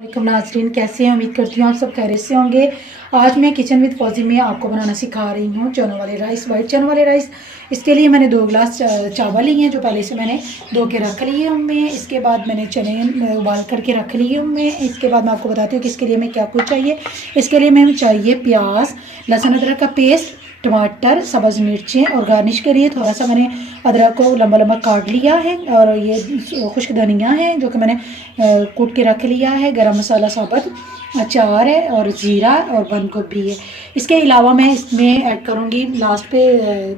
वालेकुम नाज़रीन, कैसे हैं? उम्मीद करती हूँ आप सब खैरियत से होंगे। आज मैं किचन विद फौजी में आपको बनाना सिखा रही हूँ चनों वाले राइस, वाइट चनों वाले राइस। इसके लिए मैंने 2 गिलास चावल लिए हैं जो पहले से मैंने धो के रख लिए उनमें। इसके बाद मैंने चने उबाल करके रख लिए उनमें। इसके बाद मैं आपको बताती हूँ कि इसके लिए हमें क्या कुछ चाहिए। इसके लिए हमें चाहिए प्याज, लहसुन अदरक का पेस्ट, टमाटर, सब्ज़ मिर्चें और गार्निश के लिए थोड़ा सा मैंने अदरक को लंबा लंबा काट लिया है। और ये खुश्क धनिया है जो कि मैंने कूट के रख लिया है। गरम मसाला साबुत, अचार है और ज़ीरा और बंद गोभी है। इसके अलावा मैं इसमें ऐड करूँगी लास्ट पे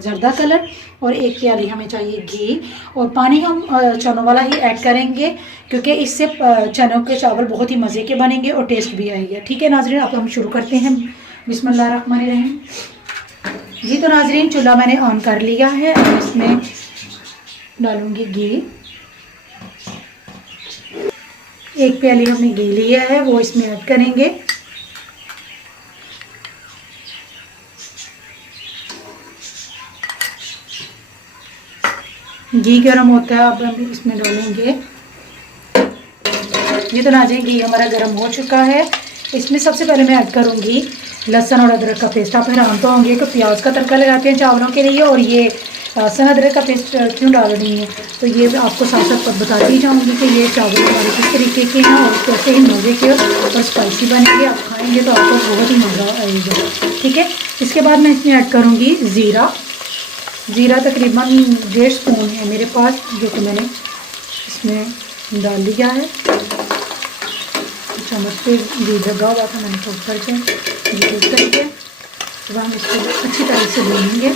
जर्दा कलर, और 1 प्याली हमें चाहिए घी। और पानी हम चनों वाला ही ऐड करेंगे क्योंकि इससे चनों के चावल बहुत ही मज़े के बनेंगे और टेस्ट भी आएगा। ठीक है नाज़रीन, अब हम शुरू करते हैं। बिस्मिल्लाहिर्रहमानिर्रहीम। जी तो नाज़रीन, चूल्हा मैंने ऑन कर लिया है। अब इसमें डालूंगी घी। 1 प्याली हमने घी लिया है, वो इसमें ऐड करेंगे। घी गर्म होता है, अब हम इसमें डालेंगे। ये तो नाज़रीन घी हमारा गर्म हो चुका है। इसमें सबसे पहले मैं ऐड करूँगी लहसुन और अदरक का पेस्ट। आप हैरान तो होंगे कि प्याज का तड़का लगाते हैं चावलों के लिए और ये लहसुन अदरक का पेस्ट क्यों डाल रही हैं। तो ये आपको साथ साथ बताती ही जाऊँगी कि ये चावल हमारे किस तरीके के हैं और कैसे ही मज़े के और स्पाइसी बनेंगे। आप खाएँगे तो आपको बहुत ही मज़ा आएगा। ठीक है, इसके बाद मैं इसमें ऐड करूँगी ज़ीरा। ज़ीरा तकरीबन 1.5 स्पून है मेरे पास, जो कि मैंने इसमें डाल लिया है। चम्मच पे घी लगा हुआ था, मैंने टोक करके यूज करके अब हम इसको अच्छी तरह से भूनेंगे।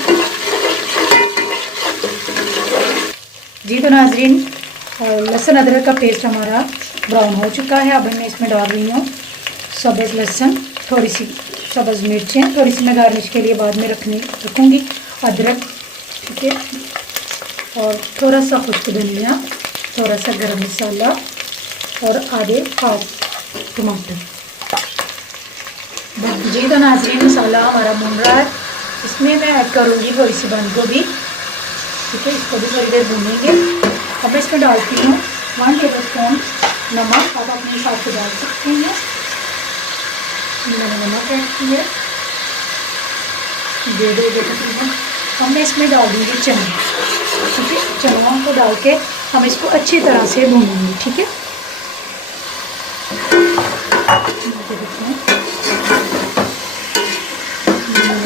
जी तो नाज़रीन, लहसुन अदरक का पेस्ट हमारा ब्राउन हो चुका है। अब मैं इसमें डाल रही हूँ सब्ज़ लहसुन, थोड़ी सी सब्ज़ मिर्चें, थोड़ी सी मैं गार्निश के लिए बाद में रखूँगी, अदरक, ठीक है, और थोड़ा सा खुश्क धनिया, थोड़ा सा गरम मसाला और आधे हाफ टमाटर। जी तो नाज़रीन, मसाला हमारा भून रहा है। इसमें मैं ऐड करूँगी थोड़ी सी बंद गोभी। ठीक है, इसको भी थोड़ी देर भूनेंगे। अब मैं इसमें डालती हूँ 1 टेबल स्पून नमक। आप अपने हिसाब से डाल सकते हैं। मैंने नमक ऐड किया, 1.5 तकरीबन। अब मैं इसमें डाल दूँगी चने। ठीक है, चनों को डाल के हम इसको अच्छी तरह से भूनेंगे। ठीक है,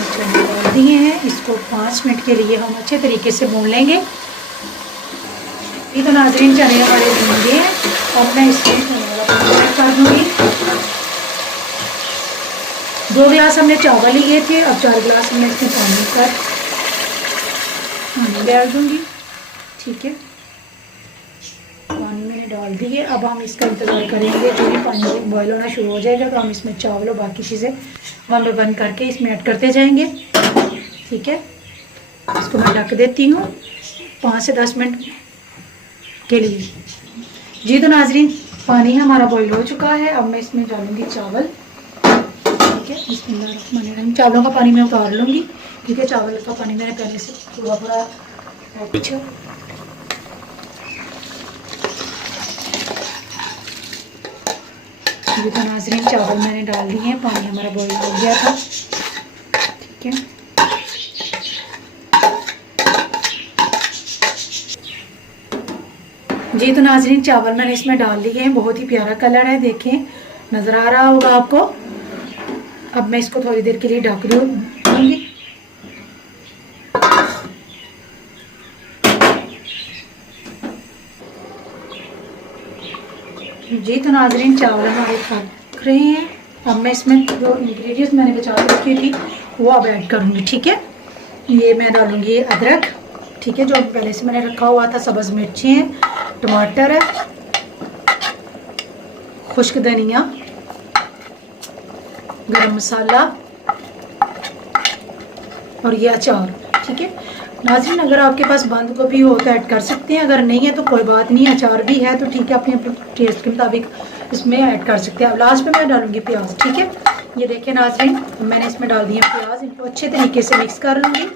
चने डाल दिए हैं। इसको 5 मिनट के लिए हम अच्छे तरीके से भून लेंगे। ये तो नाज़रीन चने हमारे भून गए हैं। अब मैं इसमें चने वाला पानी ऐड कर दूँगी। 2 गिलास हमने चावल लिए थे, अब 4 गिलास हमने इसमें पानी डाल दूँगी। ठीक है, पानी मैंने डाल दी है। अब हम इसका इंतज़ार करेंगे। जो भी पानी बॉयल होना शुरू हो जाएगा तो हम इसमें चावल और बाकी चीज़ें वन बाय वन करके इसमें ऐड करते जाएंगे। ठीक है, इसको मैं ढक देती हूँ 5 से 10 मिनट के लिए। जी तो नाज़रीन, पानी हमारा बॉयल हो चुका है। अब मैं इसमें डालूँगी चावल। ठीक है, बिस्मिल्लाहिर्रहमानिर्रहीम। चावलों का पानी मैं उतार लूँगी क्योंकि चावल का पानी मैंने पहले से थोड़ा अच्छा। ये तो नाज़रीन चावल मैंने डाल दिए हैं, पानी हमारा बॉईल हो गया था। ठीक है, जी तो नाज़रीन चावल मैंने इसमें डाल दिए हैं। बहुत ही प्यारा कलर है, देखें, नज़र आ रहा होगा आपको। अब मैं इसको थोड़ी देर के लिए ढक दूँगी। जी तो नाज़रीन चावल हमारे पक रहे हैं। अब मैं इसमें जो इंग्रेडिएंट्स मैंने बचा के रखी थी वो अब ऐड करूँगी। ठीक है, ये मैं डालूँगी अदरक। ठीक है, जो पहले से मैंने रखा हुआ था, सब्ज़ मिर्ची है, टमाटर है, खुश्क धनिया, गरम मसाला और ये अचार। ठीक है नाज़रीन, अगर आपके पास बंद गोभी हो तो ऐड कर सकते हैं, अगर नहीं है तो कोई बात नहीं, अचार भी है तो ठीक है, अपने टेस्ट के मुताबिक इसमें ऐड कर सकते हैं। अब लास्ट में मैं डालूंगी प्याज। ठीक है, ये देखिए नाज़रीन, मैंने इसमें डाल दिए प्याज। इनको अच्छे तरीके से मिक्स कर लूँगी।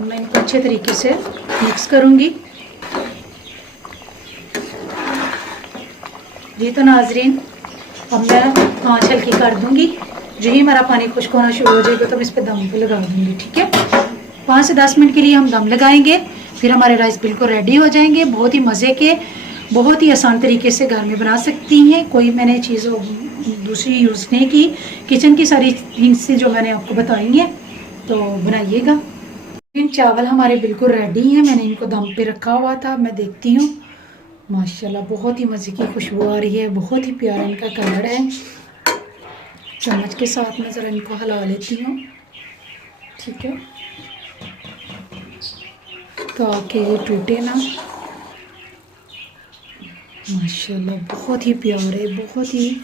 मैं इनको अच्छे तरीके से मिक्स करूँगी। जी तो नाजरीन, अब मैं आँच हल्की कर दूंगी। जो ही हमारा पानी खुश्क होना शुरू हो जाएगा तो मैं इस पर दम पे लगा दूंगी। ठीक है, 5 से 10 मिनट के लिए हम दम लगाएंगे, फिर हमारे राइस बिल्कुल रेडी हो जाएंगे। बहुत ही मज़े के, बहुत ही आसान तरीके से घर में बना सकती हैं। कोई मैंने चीज़ दूसरी यूज़ नहीं की, किचन की सारी थिंग्स से जो मैंने आपको बताई हैं, तो बनाइएगा। इन चावल हमारे बिल्कुल रेडी हैं, मैंने इनको दम पे रखा हुआ था। मैं देखती हूँ, माशाल्लाह बहुत ही मज़े की खुशबू आ रही है, बहुत ही प्यारा इनका कलर है। चम्मच के साथ मैं ज़रा इनको हिला लेती हूँ। ठीक है, ताकि ये टूटे ना। माशाल्लाह बहुत ही प्यारे, बहुत ही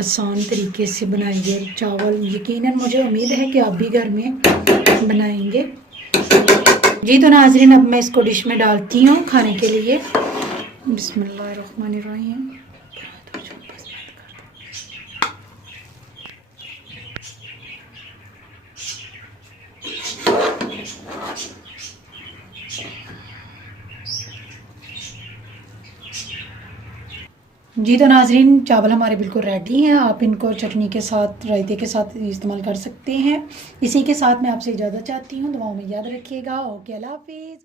आसान तरीके से बनाए गए चावल। यकीनन मुझे उम्मीद है कि आप भी घर में बनाएंगे। जी तो नाज़रीन, अब मैं इसको डिश में डालती हूँ खाने के लिए। बिस्मिल्लाहिर्रहमानिर्रहीम। जी तो नाजरीन, चावल हमारे बिल्कुल रेडी हैं। आप इनको चटनी के साथ, रायते के साथ इस्तेमाल कर सकते हैं। इसी के साथ मैं आपसे इजाज़त चाहती हूँ। दुआओं में याद रखिएगा। ओके, अल्लाह हाफिज़।